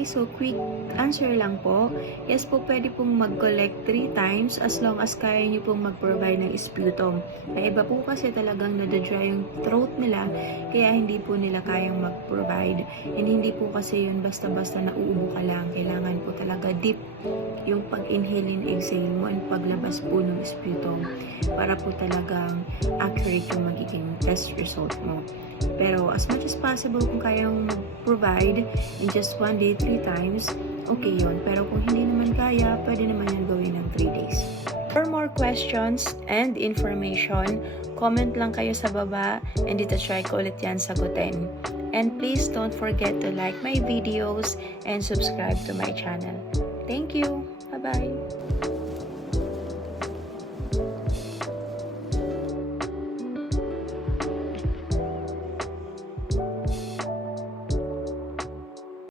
Okay, so quick answer lang po. Yes po, pwede pong mag-collect 3 times as long as kaya nyo pong mag-provide ng sputum. May iba po kasi talagang nadadry yung throat nila, kaya hindi po nila kayang mag-provide. And hindi po kasi yun basta-basta na uubo ka lang. Kailangan po talaga deep yung pag-inhale and exhale mo and paglabas po ng sputum para po talagang accurate yung magiging test result mo. Pero as much as possible, kung kayang mag-provide in just 1 day, 3 times, okay yun. Pero kung hindi naman kaya, pwede naman yan gawin ng 3 days. For more questions and information, comment lang kayo sa baba and dito try ko ulit yan sagutin. And please don't forget to like my videos and subscribe to my channel. Thank you! Bye-bye!